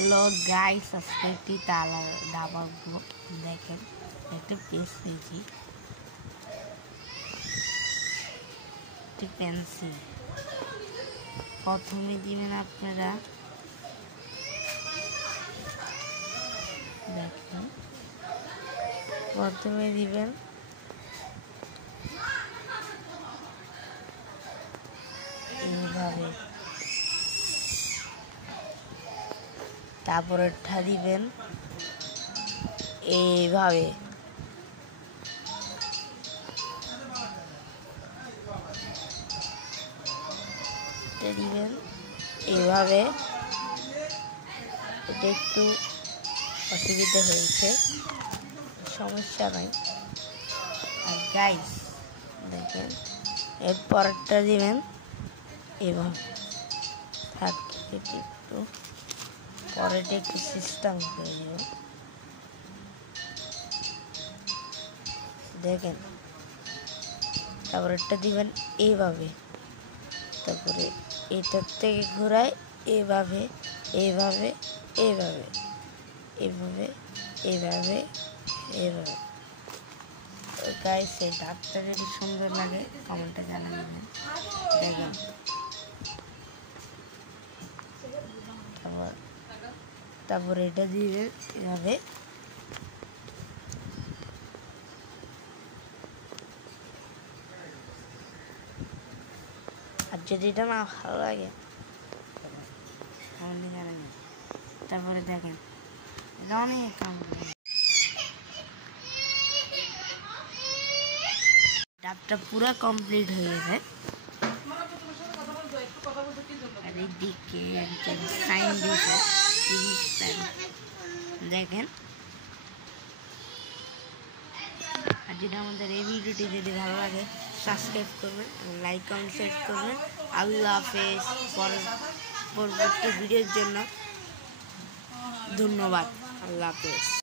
Hello guys, আজকে একটি ডাবার blog দেখেন, একটা পেজ পেয়েছি, একটি পেন্সিল। প্রথমে দিবেন আপনারা দেখেন, প্রথমে দিবেন এইভাবে, তারপরেরটা দিবেন এইভাবে, দিবেন এইভাবে। এটা একটু অসুবিধা হয়েছে, সমস্যা নাই। আর গাইস দেখেন, এর পরেরটা দিবেন এইভাবে। থাক, এটি একটু পরেরটা একটু সিস্টেম হয়ে যাবে। দেখেন, তারপরেরটা দিবেন এইভাবে, তারপরে এটার থেকে ঘোরায় এইভাবে এইভাবে এইভাবে এইভাবে এইভাবে এইভাবে। গাইস, এই ডাকটা যদি সুন্দর লাগে কমেন্টে জানাবেন। দেখেন, তারপর এটা দিয়ে এইভাবে, আর যদি এটা না ভালো লাগে কমেন্টে জানাবেন। তারপরে দেখেন, এটা অনেক ডাবটা পুরো কমপ্লিট হয়ে গেছে। আর এদিকে একজন সাইন দিয়েছে 30 টাইম। দেখেন, আর যেটা আমাদের এই ভিডিওটি যদি ভালো লাগে সাবস্ক্রাইব করবেন, লাইক কমেন্ট শেয়ার করবেন। আল্লাহ হাফেজ। পরবর্তী ভিডিওর জন্য ধন্যবাদ। আল্লাহ হাফেজ।